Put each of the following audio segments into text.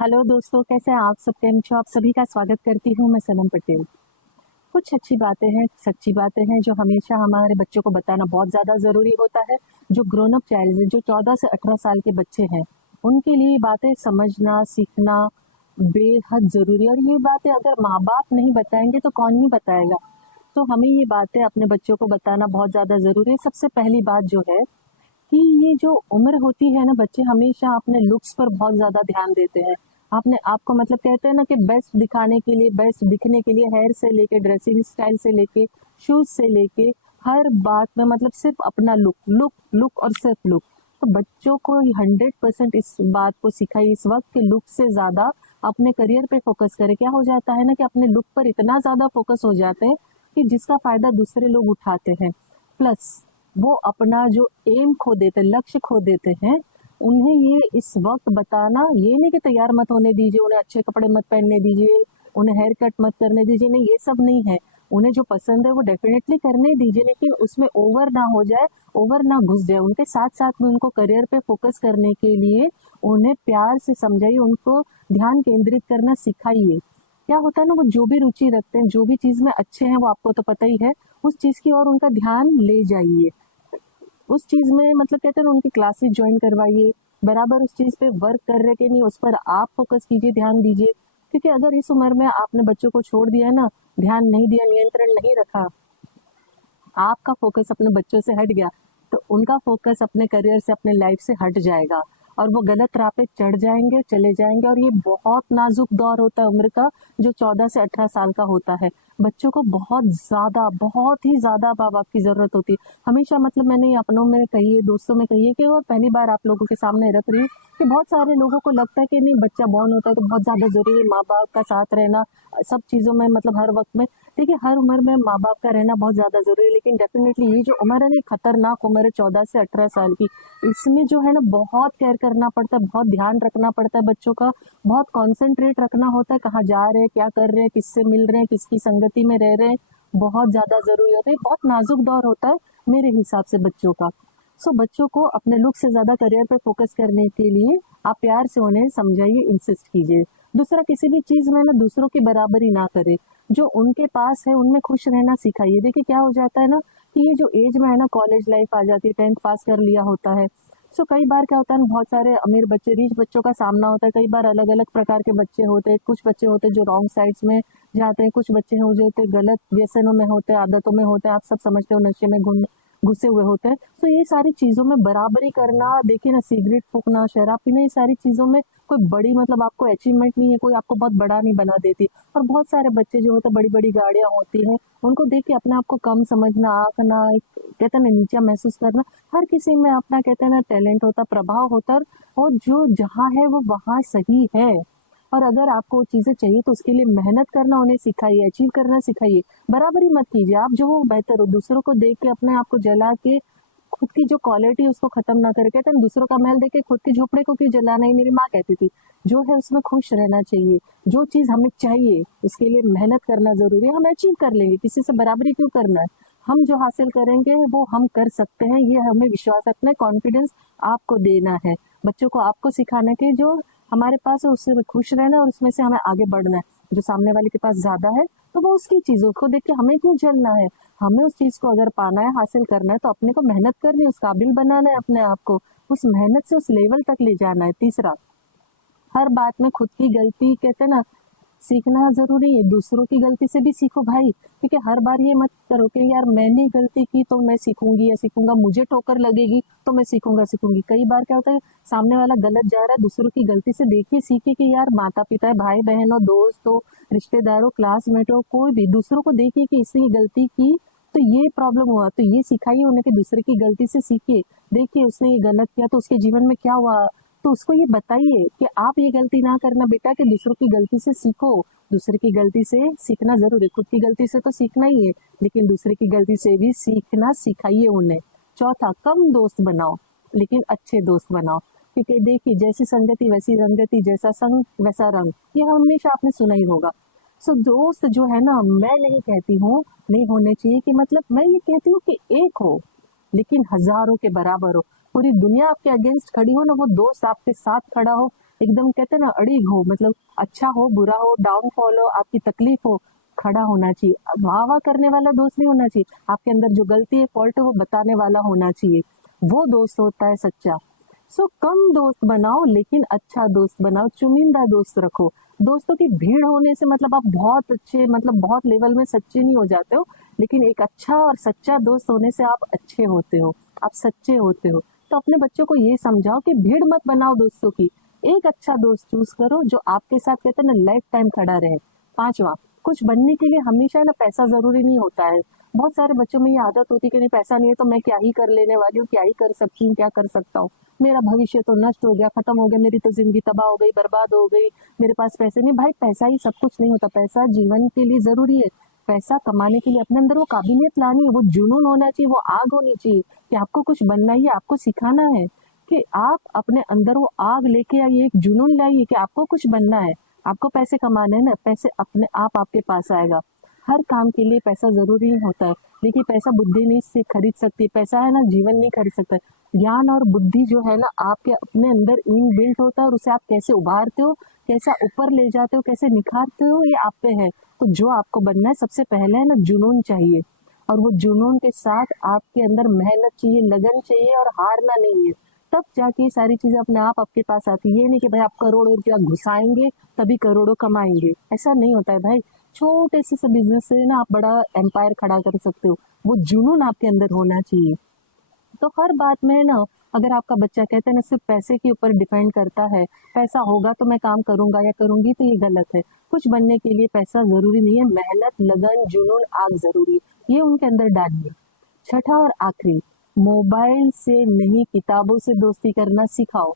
Hello दोस्तों, कैसे हैं आप सब? कैम छो? आप सभी का स्वागत करती हूँ मैं सनम पटेल। कुछ अच्छी बातें हैं, सच्ची बातें हैं जो हमेशा हमारे बच्चों को बताना बहुत ज़्यादा ज़रूरी होता है। जो ग्रोन अप चाइल्ड है, जो 14 से 18 साल के बच्चे हैं, उनके लिए बातें समझना, सीखना बेहद ज़रूरी है। और ये बातें अगर माँ-बाप नहीं बताएँगे तो कौन ही बताएगा? तो हमें ये बातें अपने बच्चों को बताना बहुत ज़्यादा ज़रूरी है। सबसे पहली बात जो है कि ये जो उम्र होती है ना, बच्चे हमेशा अपने लुक्स पर बहुत ज़्यादा ध्यान देते हैं। आपने आपको मतलब कहते हैं ना कि बेस्ट दिखाने के लिए, बेस्ट दिखने के लिए हेयर से लेके, ड्रेसिंग स्टाइल से लेके, शूज़ से लेके, हर बात में मतलब सिर्फ़ अपना लुक, लुक, लुक और सिर्फ़ लुक। तो बच्चों को 100% इस बात को सिखाइए इस वक़्त कि लुक से ज़्यादा अपने करियर पे फ़ोकस करें। क्या हो जाता है ना कि अपने लुक पर इतना ज़्यादा फ़ोकस हो जाते हैं कि जिसका फ़ायदा दूसरे लोग उठाते हैं। प्लस वो अपना जो एम खो देते, लक्ष्य खो देते हैं। उन्हें ये इस वक्त बताना, ये नहीं कि तैयार मत होने दीजिए, उन्हें अच्छे कपड़े मत पहनने दीजिए, उन्हें हेयर कट मत करने दीजिए, नहीं, ये सब नहीं है। उन्हें जो पसंद है वो डेफिनेटली करने दीजिए, लेकिन उसमें ओवर ना हो जाए, ओवर ना घुस जाए। उनके साथ साथ में उनको करियर पे फोकस करने के लिए उन्हें प्यार से समझाइए, उनको ध्यान केंद्रित करना सिखाइए। क्या होता है ना, वो जो भी रुचि रखते हैं, जो भी चीज में अच्छे हैं, वो आपको तो पता ही है, उस चीज की ओर उनका ध्यान ले जाइए। उस चीज में मतलब कहते हैं ना, उनकी क्लासेस ज्वाइन करवाइए, बराबर उस चीज पे वर्क कर रहे कि नहीं उस पर आप फोकस कीजिए, ध्यान दीजिए। क्योंकि अगर इस उम्र में आपने बच्चों को छोड़ दिया ना, ध्यान नहीं दिया, नियंत्रण नहीं रखा, आपका फोकस अपने बच्चों से हट गया, तो उनका फोकस अपने करियर से, अपने लाइफ से हट जाएगा और वो गलत राह पे चढ़ जाएंगे, चले जाएंगे। और ये बहुत नाजुक दौर होता है उम्र का, जो 14 से 18 साल का होता है। बच्चों को बहुत ही ज्यादा माँ बाप की जरूरत होती है। हमेशा मतलब मैंने अपनों में कही है, दोस्तों में कही है कि, और पहली बार आप लोगों के सामने रख रही हूँ कि बहुत सारे लोगों को लगता है कि नहीं, बच्चा बॉर्न होता है तो बहुत ज्यादा जरूरी है माँ बाप का साथ रहना सब चीजों में, मतलब हर वक्त में। देखिए, हर उम्र में माँ बाप का रहना बहुत ज्यादा जरूरी है, लेकिन डेफिनेटली ये जो उम्र है ना, खतरनाक उम्र है 14 से 18 साल की। इसमें जो है ना, बहुत केयर करना पड़ता है, बहुत ध्यान रखना पड़ता है बच्चों का, बहुत कॉन्सेंट्रेट रखना होता है, कहाँ जा रहे हैं, क्या कर रहे हैं, किससे मिल रहे हैं, किसकी संगति में रह रहे हैं, बहुत ज्यादा जरूरी होता है। बहुत नाजुक दौर होता है मेरे हिसाब से बच्चों का। सो बच्चों को अपने लुक से ज्यादा करियर पर फोकस करने के लिए आप प्यार से उन्हें समझाइए, इंसिस्ट कीजिए। दूसरा, किसी भी चीज में ना दूसरों की बराबरी ना करे, जो उनके पास है उनमें खुश रहना सिखाइए। देखिए, क्या हो जाता है ना कि ये जो एज में है ना, कॉलेज लाइफ आ जाती है, 10th पास कर लिया होता है। सो कई बार क्या होता है ना, बहुत सारे अमीर बच्चे, रिच बच्चों का सामना होता है। कई बार अलग अलग प्रकार के बच्चे होते हैं। कुछ बच्चे होते हैं जो रॉन्ग साइड्स में जाते हैं, कुछ बच्चे हैं जो होते हैं गलत व्यसनों में होते हैं, आदतों में होते हैं, आप सब समझते हो, नशे में घुसे हुए होते हैं। तो ये सारी चीजों में बराबरी करना, देखिए ना, सिगरेट फूकना, शराब पीना, ये सारी चीजों में कोई बड़ी मतलब आपको अचीवमेंट नहीं है, कोई आपको बहुत बड़ा नहीं बना देती। और बहुत सारे बच्चे जो होते हैं, बड़ी बड़ी गाड़ियां होती हैं, उनको देख के अपने आप को कम समझना, आंकना, कहते हैं ना, नीचा महसूस करना। हर किसी में अपना कहते हैं ना टैलेंट होता, प्रभाव होता है, और जो जहाँ है वो वहाँ सही है। और अगर आपको वो चीजें चाहिए तो उसके लिए मेहनत करना उन्हें सिखाइए, अचीव करना सिखाइए। बराबरी मत कीजिए, आप जो हो बेहतर हो, दूसरों को देख के अपने आप को जला के खुद की जो क्वालिटी उसको खत्म ना करे। कहते हैं दूसरों का महल देख के खुद के झोपड़े को क्यों जलाना है, मेरी माँ कहती थी। जो है उसमें खुश रहना चाहिए। जो चीज हमें चाहिए उसके लिए मेहनत करना जरूरी है, हम अचीव कर लेंगे, किसी से बराबरी क्यों करना है। हम जो हासिल करेंगे वो हम कर सकते हैं, ये हमें विश्वास रखना है, कॉन्फिडेंस आपको देना है। बच्चों को आपको सिखाना है कि जो हमारे पास है उससे खुश रहना है और उसमें से हमें आगे बढ़ना है। जो सामने वाले के पास ज्यादा है तो वो उसकी चीजों को देख के हमें क्यों जलना है। हमें उस चीज को अगर पाना है, हासिल करना है, तो अपने को मेहनत करनी है, उस काबिल बनाना है अपने आप को, उस मेहनत से उस लेवल तक ले जाना है। तीसरा, हर बात में खुद की गलती, कहते हैं ना, सीखना जरूरी है, दूसरों की गलती से भी सीखो भाई। क्योंकि हर बार ये मत करो कि यार मैंने गलती की तो मैं सीखूंगी या सीखूंगा, मुझे ठोकर लगेगी तो मैं सीखूंगी। कई बार क्या होता है, सामने वाला गलत जा रहा है, दूसरों की गलती से देखिए, सीखिए कि यार माता पिता, भाई बहन हो, दोस्त हो, रिश्तेदारों, क्लासमेट हो, कोई भी, दूसरों को देखिए कि इसने ये गलती की तो ये प्रॉब्लम हुआ, तो ये सिखाइए उन्हें कि दूसरे की गलती से सीखिए। देखिए उसने ये गलत किया तो उसके जीवन में क्या हुआ, तो उसको ये बताइए कि आप ये गलती ना करना बेटा, कि दूसरों की गलती से सीखो। दूसरे की गलती से सीखना जरूर है, खुद की गलती से तो सीखना ही है, लेकिन दूसरे की गलती से भी सीखना सिखाइए उन्हें। चौथा, कम दोस्त बनाओ लेकिन अच्छे दोस्त बनाओ। क्योंकि देखिए, जैसी संगति वैसी रंगति, जैसा संग वैसा रंग, ये हमेशा आपने सुना ही होगा। सो दोस्त जो है ना, मैं नहीं कहती हूँ नहीं होने चाहिए, कि मतलब मैं ये कहती हूँ कि एक हो लेकिन हजारों के बराबर हो। पूरी दुनिया आपके अगेंस्ट खड़ी हो ना, वो दोस्त आपके साथ खड़ा हो, एकदम कहते हैं ना अड़िग हो, मतलब अच्छा हो बुरा हो डाउनफॉल हो आपकी तकलीफ हो, खड़ा होना चाहिए। वाह वाह करने वाला दोस्त नहीं होना चाहिए, आपके अंदर जो गलती है फॉल्ट है वो बताने वाला होना चाहिए, वो दोस्त होता है सच्चा। सो कम दोस्त बनाओ लेकिन अच्छा दोस्त बनाओ, चुनिंदा दोस्त रखो। दोस्तों की भीड़ होने से मतलब आप बहुत अच्छे मतलब बहुत लेवल में सच्चे नहीं हो जाते हो, लेकिन एक अच्छा और सच्चा दोस्त होने से आप अच्छे होते हो, आप सच्चे होते हो। तो अपने बच्चों को ये समझाओ कि भीड़ मत बनाओ दोस्तों की, एक अच्छा दोस्त चूज करो जो आपके साथ कहते हैं ना लाइफ टाइम खड़ा रहे। पांचवा, कुछ बनने के लिए हमेशा ना पैसा जरूरी नहीं होता है। बहुत सारे बच्चों में ये आदत होती है कि नहीं पैसा नहीं है तो मैं क्या ही कर लेने वाली हूँ, क्या ही कर सकती हूँ, क्या कर सकता हूँ, मेरा भविष्य तो नष्ट हो गया, खत्म हो गया, मेरी तो जिंदगी तबाह हो गई, बर्बाद हो गई, मेरे पास पैसे नहीं। भाई पैसा ही सब कुछ नहीं होता, पैसा जीवन के लिए जरूरी है। पैसा कमाने के लिए अपने अंदर वो काबिलियत लानी है, वो जुनून होना चाहिए, वो आग होनी चाहिए कि आपको कुछ बनना ही है, आपको सिखाना है कि आप अपने अंदर वो आग लेके आइए, एक जुनून लाइए कि आपको कुछ बनना है, आपको पैसे कमाने हैं ना, पैसे अपने आप आपके पास आएगा। हर काम के लिए पैसा जरूरी होता है, देखिए पैसा बुद्धि नहीं से खरीद सकती, पैसा है ना जीवन नहीं खरीद सकता। ज्ञान और बुद्धि जो है ना आपके अपने अंदर इन बिल्ट होता है, और उसे आप कैसे उभारते हो, कैसा ऊपर ले जाते हो, कैसे निखारते हो, ये आप पे है। तो जो आपको बनना है सबसे पहले है ना जुनून चाहिए, और वो जुनून के साथ आपके अंदर मेहनत चाहिए, लगन चाहिए, और हारना नहीं है। तब जाके ये सारी चीजें अपने आप आपके पास आती है। ये नहीं कि भाई आप करोड़ों रुपया घुसाएंगे तभी करोड़ों कमाएंगे, ऐसा नहीं होता है भाई। छोटे से बिजनेस से ना आप बड़ा एम्पायर खड़ा कर सकते हो, वो जुनून आपके अंदर होना चाहिए। तो हर बात में ना अगर आपका बच्चा कहता है ना सिर्फ पैसे के ऊपर डिपेंड करता है, पैसा होगा तो मैं काम करूंगा या करूंगी, तो ये गलत है। कुछ बनने के लिए पैसा जरूरी नहीं है, मेहनत लगन जुनून आग जरूरी है, ये उनके अंदर डालिए। छठा और आखिरी, मोबाइल से नहीं किताबों से दोस्ती करना सिखाओ।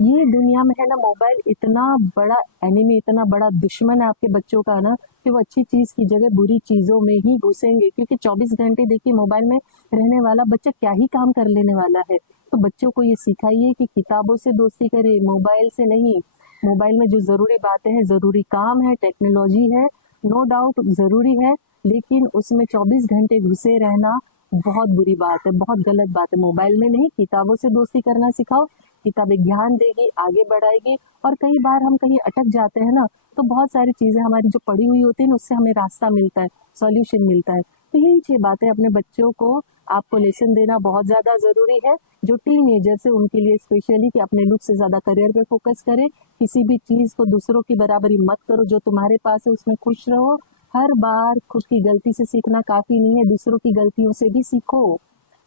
ये दुनिया में है ना मोबाइल इतना बड़ा एनिमी, इतना बड़ा दुश्मन है आपके बच्चों का ना, कि वो अच्छी चीज की जगह बुरी चीजों में ही घुसेंगे, क्योंकि 24 घंटे देखिए मोबाइल में रहने वाला बच्चा क्या ही काम कर लेने वाला है। तो बच्चों को ये सिखाइए कि किताबों से दोस्ती करे, मोबाइल से नहीं। मोबाइल में जो जरूरी बातें हैं, जरूरी काम है, टेक्नोलॉजी है, नो डाउट जरूरी है, लेकिन उसमें 24 घंटे घुसे रहना बहुत बुरी बात है, बहुत गलत बात है। मोबाइल में नहीं, किताबों से दोस्ती करना सिखाओ। किताबें ज्ञान देगी, आगे बढ़ाएगी। और कई बार हम कहीं अटक जाते हैं ना, तो बहुत सारी चीजें हमारी जो पड़ी हुई होती है ना, उससे हमें रास्ता मिलता है, सॉल्यूशन मिलता है। तो यही 6 बातें अपने बच्चों को आपको लेसन देना बहुत ज्यादा जरूरी है। जो टीनेजर से उनके लिए स्पेशली कि अपने लुक से ज्यादा करियर पे फोकस करें, किसी भी चीज को दूसरों की बराबरी मत करो, जो तुम्हारे पास है उसमें खुश रहो। हर बार खुद की गलती से सीखना काफी नहीं है, दूसरों की गलतियों से भी सीखो।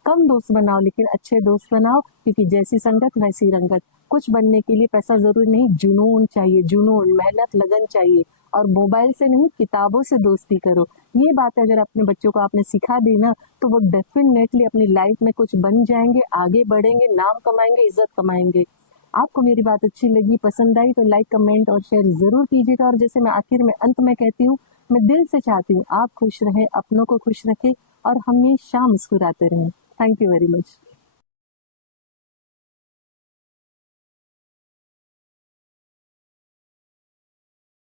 कम दोस्त बनाओ लेकिन अच्छे दोस्त बनाओ, क्योंकि जैसी संगत वैसी रंगत। कुछ बनने के लिए पैसा जरूरी नहीं, जुनून चाहिए, जुनून, मेहनत, लगन चाहिए। और मोबाइल से नहीं, किताबों से दोस्ती करो। ये बात अगर अपने बच्चों को आपने सिखा दी ना, तो वो डेफिनेटली अपनी लाइफ में कुछ बन जाएंगे, आगे बढ़ेंगे, नाम कमाएंगे, इज्जत कमाएंगे। आपको मेरी बात अच्छी लगी, पसंद आई, तो लाइक कमेंट और शेयर जरूर कीजिएगा। और जैसे मैं आखिर में अंत में कहती हूँ, मैं दिल से चाहती हूँ आप खुश रहें, अपनों को खुश रखें, और हमेशा मुस्कुराते रहें। Thank you very much.